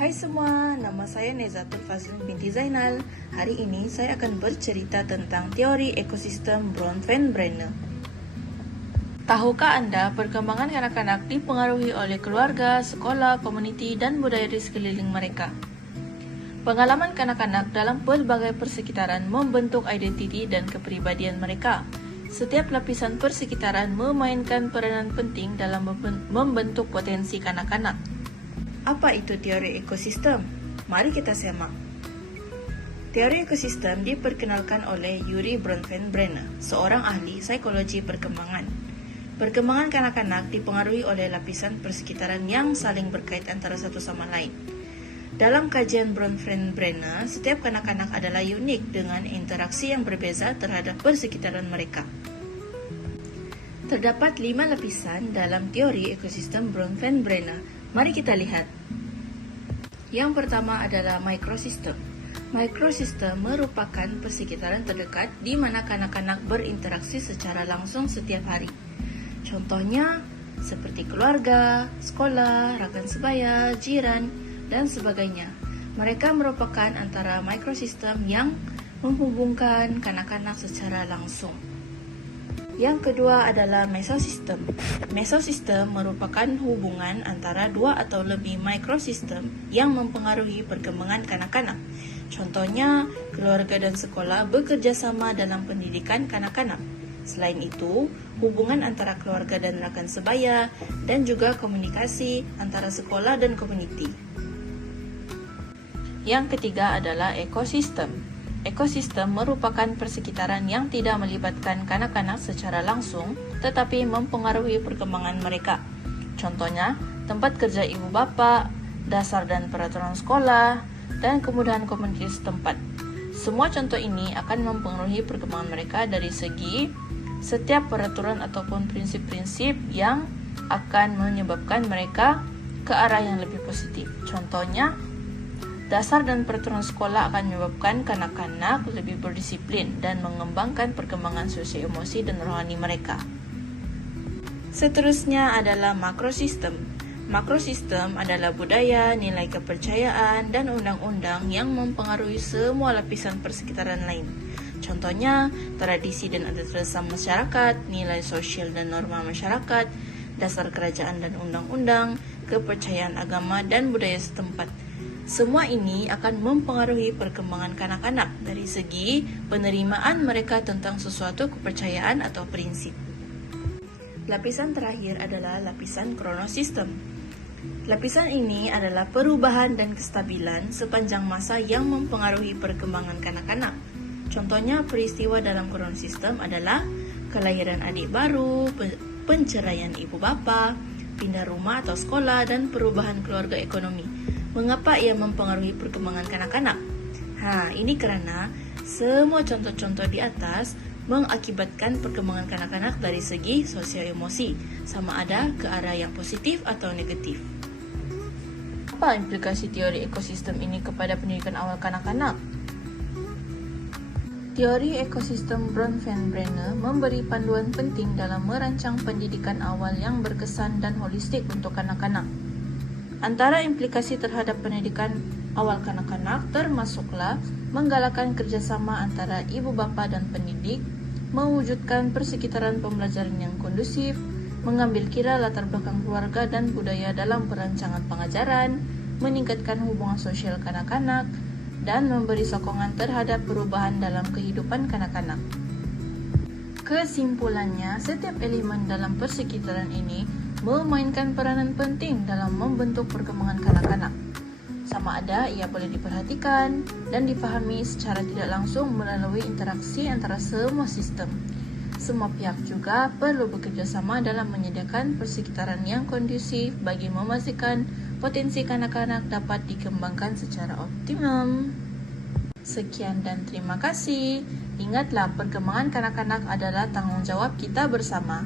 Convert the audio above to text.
Hai semua, nama saya Nezatul Fazlin binti Zainal. Hari ini saya akan bercerita tentang teori ekosistem Bronfenbrenner. Tahukah Anda perkembangan kanak-kanak dipengaruhi oleh keluarga, sekolah, komuniti, dan budaya di sekeliling mereka? Pengalaman kanak-kanak dalam pelbagai persekitaran membentuk identiti dan kepribadian mereka. Setiap lapisan persekitaran memainkan peranan penting dalam membentuk potensi kanak-kanak. Apa itu teori ekosistem? Mari kita simak. Teori ekosistem diperkenalkan oleh Yuri Bronfenbrenner, seorang ahli psikologi perkembangan. Perkembangan kanak-kanak dipengaruhi oleh lapisan persekitaran yang saling berkait antara satu sama lain. Dalam kajian Bronfenbrenner, setiap kanak-kanak adalah unik dengan interaksi yang berbeza terhadap persekitaran mereka. Terdapat 5 lapisan dalam teori ekosistem Bronfenbrenner. Mari kita lihat. Yang pertama adalah mikrosistem. Mikrosistem merupakan persekitaran terdekat di mana kanak-kanak berinteraksi secara langsung setiap hari. Contohnya seperti keluarga, sekolah, rakan sebaya, jiran, dan sebagainya. Mereka merupakan antara mikrosistem yang menghubungkan kanak-kanak secara langsung. Yang kedua adalah mesosistem. Mesosistem merupakan hubungan antara dua atau lebih mikrosistem yang mempengaruhi perkembangan kanak-kanak. Contohnya, keluarga dan sekolah bekerja sama dalam pendidikan kanak-kanak. Selain itu, hubungan antara keluarga dan rakan sebaya dan juga komunikasi antara sekolah dan komuniti. Yang ketiga adalah ekosistem. Ekosistem merupakan persekitaran yang tidak melibatkan kanak-kanak secara langsung, tetapi mempengaruhi perkembangan mereka. Contohnya, tempat kerja ibu bapa, dasar dan peraturan sekolah, dan kemudahan komunitas setempat. Semua contoh ini akan mempengaruhi perkembangan mereka dari segi setiap peraturan ataupun prinsip-prinsip yang akan menyebabkan mereka ke arah yang lebih positif. Contohnya, dasar dan peraturan sekolah akan menyebabkan kanak-kanak lebih berdisiplin dan mengembangkan perkembangan sosio-emosi dan rohani mereka. Seterusnya adalah makrosistem. Makrosistem adalah budaya, nilai kepercayaan, dan undang-undang yang mempengaruhi semua lapisan persekitaran lain. Contohnya, tradisi dan adat resam masyarakat, nilai sosial dan norma masyarakat, dasar kerajaan dan undang-undang, kepercayaan agama, dan budaya setempat. Semua ini akan mempengaruhi perkembangan kanak-kanak dari segi penerimaan mereka tentang sesuatu kepercayaan atau prinsip. Lapisan terakhir adalah lapisan kronosistem. Lapisan ini adalah perubahan dan kestabilan sepanjang masa yang mempengaruhi perkembangan kanak-kanak. Contohnya peristiwa dalam kronosistem adalah kelahiran adik baru, penceraian ibu bapa, pindah rumah atau sekolah, dan perubahan keluarga ekonomi. Mengapa ia mempengaruhi perkembangan kanak-kanak? Ini karena semua contoh-contoh di atas mengakibatkan perkembangan kanak-kanak dari segi sosio-emosi, sama ada ke arah yang positif atau negatif. Apa implikasi teori ekosistem ini kepada pendidikan awal kanak-kanak? Teori ekosistem Bronfenbrenner memberi panduan penting dalam merancang pendidikan awal yang berkesan dan holistik untuk kanak-kanak. Antara implikasi terhadap pendidikan awal kanak-kanak termasuklah menggalakkan kerjasama antara ibu bapa dan pendidik, mewujudkan persekitaran pembelajaran yang kondusif, mengambil kira latar belakang keluarga dan budaya dalam perancangan pengajaran, meningkatkan hubungan sosial kanak-kanak, dan memberi sokongan terhadap perubahan dalam kehidupan kanak-kanak. Kesimpulannya, setiap elemen dalam persekitaran ini memainkan peranan penting dalam membentuk perkembangan kanak-kanak. Sama ada ia boleh diperhatikan dan dipahami secara tidak langsung melalui interaksi antara semua sistem. Semua pihak juga perlu bekerja sama dalam menyediakan persekitaran yang kondusif bagi memastikan potensi kanak-kanak dapat dikembangkan secara optimum. Sekian dan terima kasih. Ingatlah, perkembangan kanak-kanak adalah tanggung jawab kita bersama.